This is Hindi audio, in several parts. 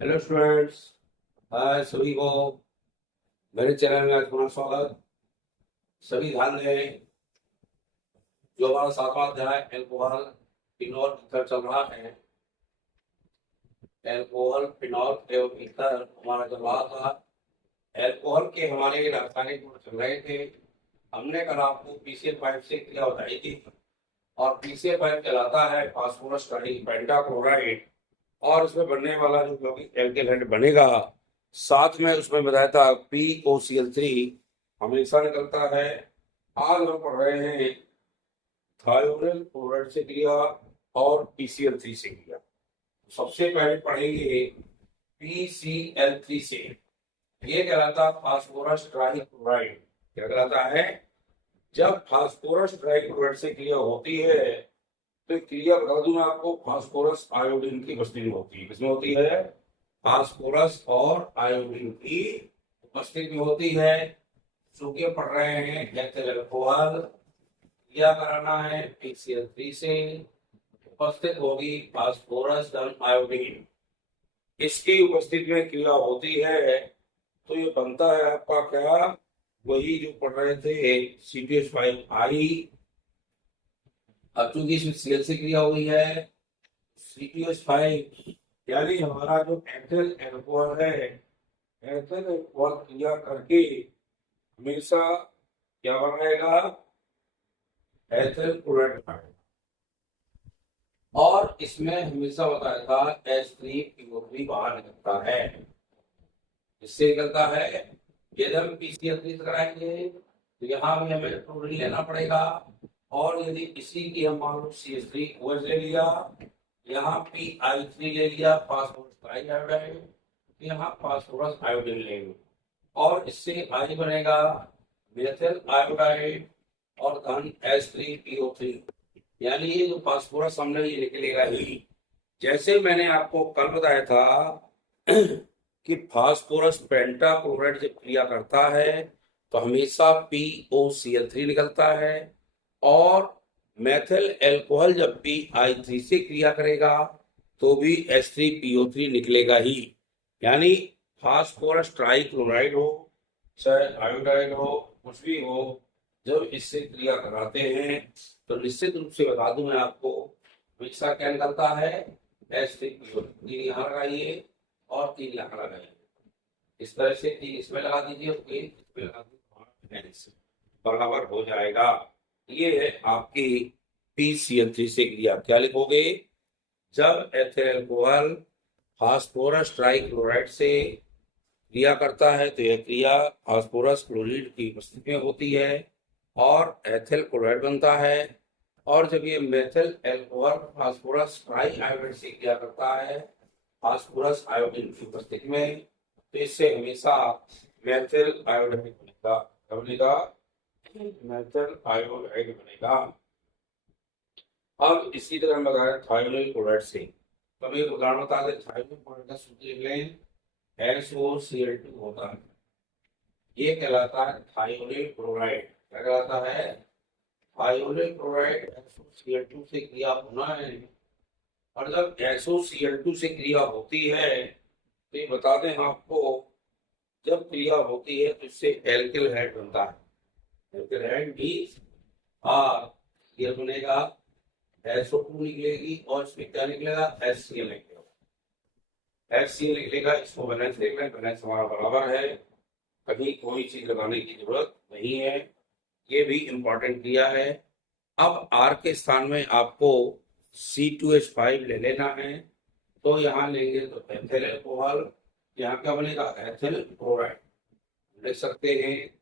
Hello students. सभी को मेरे चैनल में आज पुनः स्वागत। सभी ध्यान दें, जो हमारा सातवां अध्याय एल्कोहल फिनॉल ईथर चल रहा है। एल्कोहल फिनॉल एवं ईथर हमारा चल रहा था। एल्कोहल के हमारे रासायनिक गुण चल रहे थे। हमने कल आपको PCl5 से क्रिया बताई थी और PCl5 कहलाता है फास्फोरस पेंटाक्लोराइड और उसमें बनने वाला जो यौगिक एल्केनहेड बनेगा। साथ में उसमें बताया था POCl3 हमेशा निकलता है। आज हम पढ़ रहे हैं थायोनिल क्लोराइड से क्रिया और PCl3 से क्रिया। सबसे पहले पढ़ेंगे PCl3 से। ये कहलाता फास्फोरस ट्राइक्लोराइड। क्या कहलाता है? जब फास्फोरस ट्राइक्लोराइड से क्रिया होती है तो क्रिया बता दूं मैं आपको, फास्फोरस आयोडीन की उपस्थिति में होती है। किसमें होती है? फास्फोरस और आयोडीन की उपस्थिति में होती है। चूंकि पढ़ रहे हैं एथिल अल्कोहल, क्रिया कराना है PCl3 से, उपस्थित होगी फास्फोरस धन आयोडीन। इसकी उपस्थिति में क्रिया होती है तो ये बनता है आपका क्या? वही जो पढ़ रहे थे CTH5I। अब चूंकि इसमें Cl से क्रिया हुई है, CTH5 यानी हमारा जो एथिल अल्कोहल है, एथिल अल्कोहल क्रिया करके हमेशा क्या बनाएगा? एथिल क्लोराइड बनाएगा। और इसमें हमेशा बताया था H3PO3 बाहर निकलता है। इससे निकलता है। यदि हम PCl3 कराएंगे तो यहाँ भी हमें क्लोरीन लेना पड़ेगा। और यदि इसी की हम मान लो CH3OH ले लिया, यहाँ PI3 ले लिया फास्फोरस ट्राइआयोडाइड, यहाँ फास्फोरस आयोडीन लेंगे और इससे आई बनेगा मेथिल आयोडाइड और धन H3PO3। यानी ये जो फास्फोरस हमने ये निकलेगा ही। जैसे मैंने आपको कल बताया था कि फास्फोरस पेंटाक्लोराइड जब क्रिया करता है तो हमेशा POCl3 निकलता है और मेथिल अल्कोहल जब PI3 से क्रिया करेगा तो भी H3PO3 निकलेगा ही। यानी फास्फोरस ट्राइक्लोराइड हो चाहे आयोडाइड हो, कुछ भी हो, जब इससे क्रिया कराते हैं तो निश्चित रूप से बता दूं मैं आपको, हमेशा क्या निकलता है? H3PO3। यहाँ लगाइए और 3 यहाँ लगाइए। इस तरह से 3 इसमें लगा दीजिए और 3 इसमें लगा दीजिए, बराबर हो जाएगा। ये है आपकी PCl3 से क्रिया। क्या लिखोगे? जब एथिल अल्कोहल फास्फोरस ट्राइक्लोराइड से क्रिया करता है तो यह क्रिया फास्फोरस क्लोराइड की उपस्थिति में होती है और एथिल क्लोराइड बनता है। और जब ये मेथिल अल्कोहल फास्फोरस ट्राइआयोडाइड से क्रिया करता है फास्फोरस आयोडीन की उपस्थिति में, तो इससे हमेशा मेथिल आयोडाइड बनेगा। क्या बनेगा? मेथिल आयोडाइड बनेगा। अब इसी तरह हम लगाए थायोनिल क्लोराइड से। तो अब एक उदाहरण बता दें। थायोनिल क्लोराइड का सूत्र लिख लें, SOCl2 होता है। ये कहलाता है थायोनिल क्लोराइड। क्या कहलाता है? Thionyl chloride. SOCl2 से क्रिया होना है और जब SOCl2 से क्रिया होती है तो ये बता दें आपको, जब क्रिया होती है तो इससे एल्किल हेड बनता है। एल्किल हेड भी ये बनेगा, SO2 निकलेगी और इसमें क्या निकलेगा? HCl निकलेगा। HCl निकलेगा। इसको बैलेंस देख लें, बैलेंस हमारा बराबर है, कहीं कोई चीज लगाने की जरूरत नहीं है। ये भी इंपॉर्टेंट क्रिया है। अब R के स्थान में आपको C2H5 ले लेना है। तो यहाँ लेंगे तो एथिल अल्कोहल, यहाँ क्या बनेगा? Ethyl chloride. लिख सकते हैं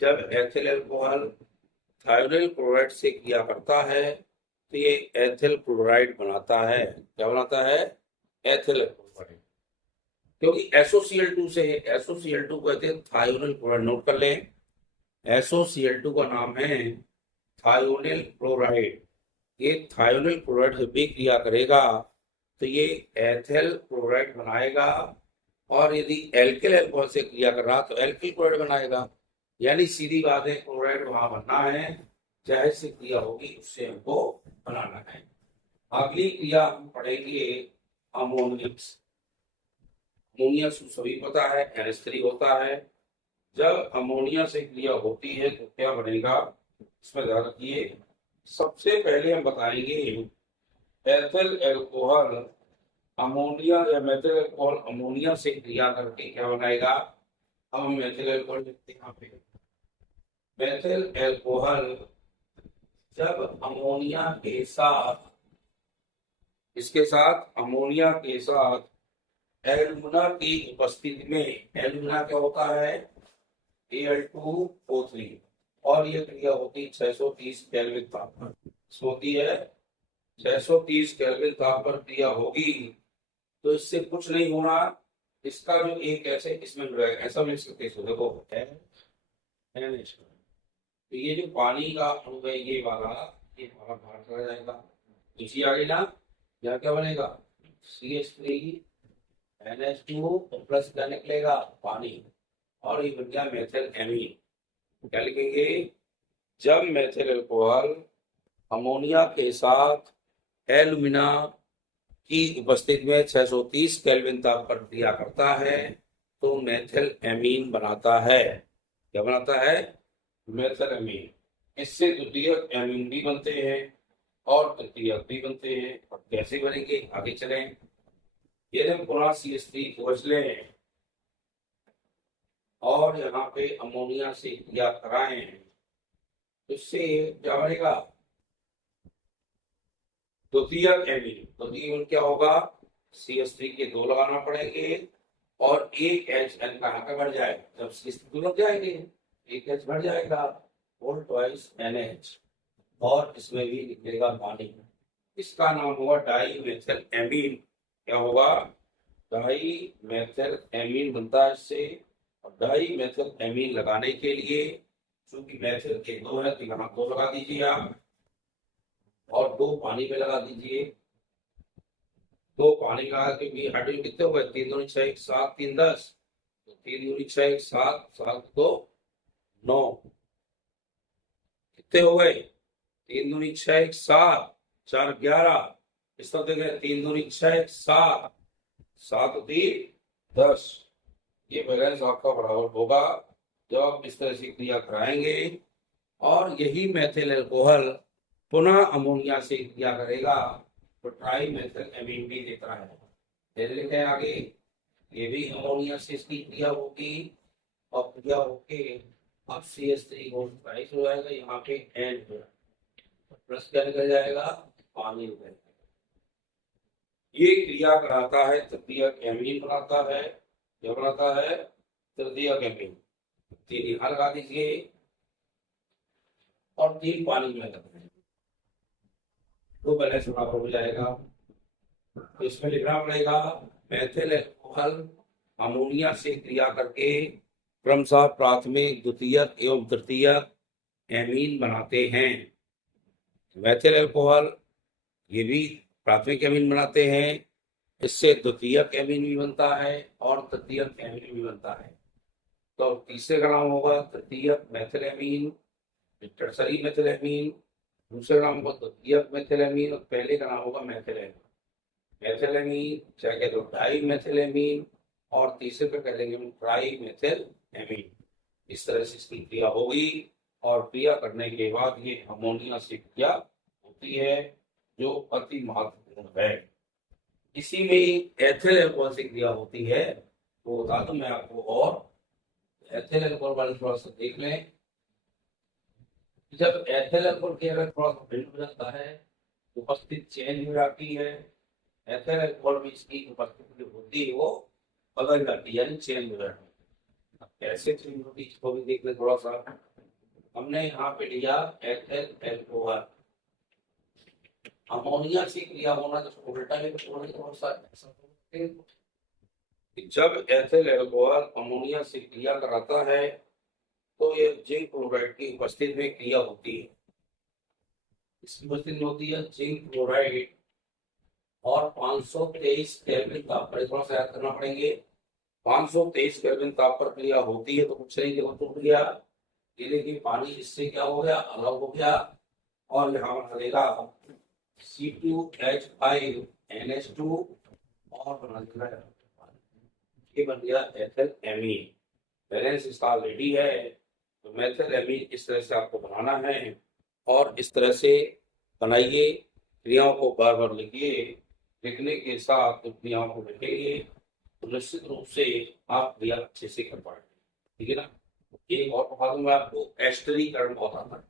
जब एथिल अल्कोहल थायोनिल क्लोराइड से क्रिया करता है तो ये एथिल क्लोराइड बनाता है। क्या बनाता है? Ethyl chloride. क्योंकि SOCl2 से है, SOCl2 कहते हैं थायोनिल क्लोराइड। नोट कर लें, SOCl2 का नाम है थायोनिल क्लोराइड। ये थायोनिल क्लोराइड जब भी क्रिया करेगा तो ये एथिल क्लोराइड बनाएगा और यदि एल्किल अल्कोहल से क्रिया कर रहा तो एल्किल क्लोराइड बनाएगा। यानी सीधी बात है, क्लोराइड वहां बनना है, चाहे से क्रिया होगी उससे हमको बनाना है। अगली क्रिया हम पढ़ेंगे अमोनियम। अमोनिया सभी पता है NH3 होता है। जब अमोनिया से क्रिया होती है तो क्या बनेगा, इसमें ध्यान रखिए। सबसे पहले हम बताएंगे एथिल एल्कोहल अमोनिया या मेथिल एल्कोहल अमोनिया से क्रिया करके क्या बनाएगा। अब हम मेथिल एल्कोहल लिखते हैं यहाँ पे। मेथिल एल्कोहल जब अमोनिया के साथ, इसके साथ अमोनिया के साथ एल्यूमिना की उपस्थिति में, एल्यूमिना क्या होता है Al2O3, और ये क्रिया होती 630 केल्विन तापमान होती है। 630 केल्विन ताप पर क्रिया होगी तो इससे कुछ नहीं होना, इसका जो एक ऐसे इसमें जुड़ेगा, ऐसा मिल सकते हैं। देखो NH, तो ये जो पानी का अणु है ये वाला बाहर चला जाएगा, नीचे आ गया, यहाँ क्या बनेगा CH3NH2 प्लस क्या निकलेगा पानी, और ये बन गया मेथिल एमीन। क्या लिखेंगे, जब मेथिल अल्कोहल अमोनिया के साथ एल्यूमिना की उपस्थिति में 630 केल्विन ताप पर क्रिया करता है तो मेथिल एमीन बनाता है। क्या बनाता है, मेथिल एमीन। इससे द्वितीयक एमीन भी बनते हैं और तृतीयक भी बनते हैं। और कैसे बनेंगे आगे चलें। यदि हम पुनः CH3 खोज लें और यहाँ पे अमोनिया से क्रिया कराएं तो इससे क्या बनेगा द्वितीयक एमीन। द्वितीयक क्या होगा, CH3 के 2 लगाना पड़ेंगे और एक HN कहाँ का बढ़ जाए, जब CH3 लग जाएंगे एक H बढ़ जाएगा, और ट्वाइस NH, और इसमें भी निकलेगा पानी। इसका नाम होगा डाई मेथिल एमीन। क्या होगा, डाई मेथिल एमीन बनता है इससे। और डाई मेथिल एमीन लगाने के लिए, चूंकि मेथिल के 2 है तो यहाँ 2 लगा दीजिए आप, और 2 पानी में लगा दीजिए। 2 पानी लगा के भी हाइड्रोजन कितने हो गए, 3 दूनी 6 7 3 10, तो 3 दूनी 6 7 7 2 9, कितने हो गए 3 दूनी 6 7 4 11, इस तरह देखें 3 दूनी 6 7 7 3 10। ये बैलेंस आपका बराबर होगा जब आप इस तरह से क्रिया कराएंगे। और यही मेथिल अल्कोहल पुनः अमोनिया से क्रिया करेगा तो ट्राई मेथिल एमीन भी देता है। फिर लिखें आगे, ये भी अमोनिया से इसकी क्रिया होगी और क्रिया होके अब CH3 ट्वाइस हो जाएगा, यहाँ पे एंड प्लस क्या निकल जाएगा पानी निकल जाएगा। ये क्रिया कराता है तृतीयक एमीन बनाता है। क्या बनाता है, तृतीयक एमीन। 3 यहाँ लगा दीजिए और 3 पानी में लगा दीजिए, तो बैलेंस बराबर हो जाएगा। तो इसमें लिखना पड़ेगा मेथिल अल्कोहल अमोनिया से क्रिया करके क्रमशः प्राथमिक द्वितीयक एवं तृतीयक एमीन बनाते हैं। मेथिल अल्कोहल ये भी प्राथमिक एमीन बनाते हैं, इससे द्वितीयक एमीन भी बनता है और तृतीयक एमीन भी बनता है। तो तीसरे का नाम होगा तृतीयक methyl amine, tertiary methyl amine. दूसरे नाम होगा द्वितीयक मेथिल एमीन और पहले का नाम होगा मेथिल एमीन। मेथिल एमीन चाहे तो डाई मेथिल एमीन, और तीसरे पे कह देंगे ट्राई मेथिल एमीन। इस तरह से इसकी क्रिया होगी और क्रिया करने के बाद ये अमोनिया से क्रिया होती है जो अति महत्वपूर्ण है। इसी में एथिल अल्कोहल से क्रिया होती है, तो बता दूं मैं आपको। और एथिल अल्कोहल वाले थोड़ा सा देख लें। जब एथिल अल्कोहल के अगर थोड़ा सा भिन्न हो जाता है, उपस्थित चेंज हो जाती है। एथिल अल्कोहल में इसकी उपस्थिति जो होती है वो बदल जाती है, यानी चेंज हो जाती है। कैसे चेंज होती है इसको भी देख लें थोड़ा सा। हमने यहाँ पे लिया एथिल अल्कोहल, अमोनिया से क्रिया होना, तो उल्टा भी थोड़ा सा। जब एथिल अल्कोहल अमोनिया से क्रिया कराता है तो ये जिंक क्लोराइड की उपस्थिति में क्रिया होती है। इसकी उपस्थिति में होती है जिंक क्लोराइड, और 523 केल्विन ताप पर, थोड़ा सा याद करना पड़ेंगे। 523 केल्विन ताप पर क्रिया होती है तो कुछ नहीं, देखो टूट गया ये, लेकिन पानी इससे क्या हो गया अलग हो गया, और यहाँ बना देगा C2H5NH2 और बना देगा ये बन गया एथिल एमीन। बैलेंस इसका रेडी है। तो मेथिल एमीन इस तरह से आपको बनाना है और इस तरह से बनाइए। क्रियाओं को बार बार लिखिए। लिखने के साथ क्रियाओं को लिखेंगे तो निश्चित रूप से आप क्रिया अच्छे से कर पाएंगे। ठीक है ना। एक और बता दूं मैं आपको, एस्टरीकरण बहुत आता है।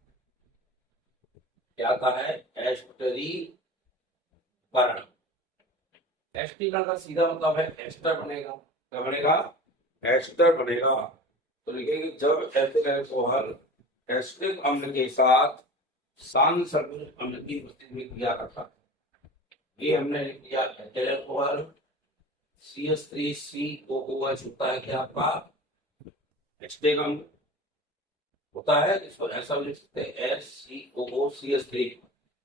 क्या आता है? एस्टरीकरण। एस्टरीकरण का सीधा मतलब है एस्टर बनेगा। क्या बनेगा? एस्टर बनेगा। तो लिखेंगे जब एथिल अल्कोहल एस्टिक अम्ल के साथ शांत सल्फ्यूरिक अम्ल की उपस्थिति में क्रिया करता है। ये हमने लिख दिया एथिल अल्कोहल CH3COOH होता है क्या आपका? एस्टिक अम्ल होता है। इसको ऐसा लिख सकते हैं HCOOCH3।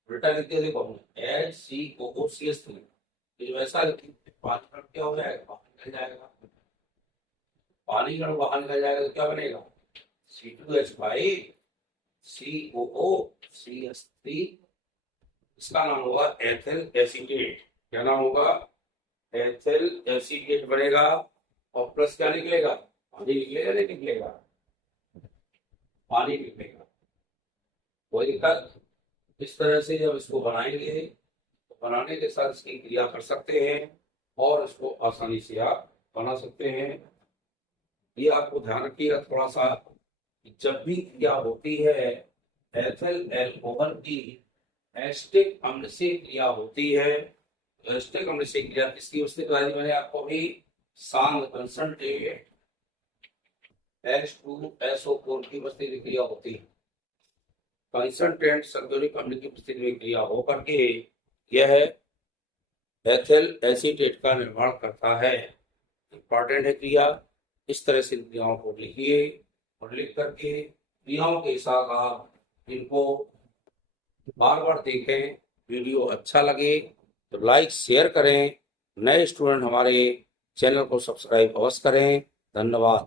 उल्टा लिख दिया, देखो HCOOCH3। जो ऐसा पानी कण क्या हो जाएगा? बाहर निकल जाएगा। पानी कण बाहर निकल जाएगा तो क्या बनेगा? C2H2COOCH3। इसका नाम होगा एथिल एसीटेट। क्या नाम होगा? एथिल एसीटेट बनेगा। और प्लस क्या निकलेगा? पानी निकलेगा। नहीं निकलेगा? पानी निकलेगा। कोई दिक्कत? इस तरह से जब इसको बनाएंगे तो बनाने के साथ इसकी क्रिया कर सकते हैं और इसको आसानी से आप बना सकते हैं। ये आपको ध्यान रखिएगा थोड़ा सा, जब भी क्रिया होती है एथिल अल्कोहल की एस्टिक अम्ल से क्रिया होती है। एस्टिक अम्ल से क्रिया किसकी उसने बताई मैंने आपको अभी? शांत कंसंट्रेट H2SO4 की उपस्थिति क्रिया होती है। कंसंट्रेट सल्फ्यूरिक अम्ल की उपस्थिति में क्रिया होकर के यह एथिल एसीटेट का निर्माण करता है। इंपॉर्टेंट है क्रिया। इस तरह से क्रियाओं को लिखिए और लिख करके क्रियाओं के साथ आप इनको बार बार देखें। वीडियो अच्छा लगे तो लाइक शेयर करें। नए स्टूडेंट हमारे चैनल को सब्सक्राइब अवश्य करें। धन्यवाद।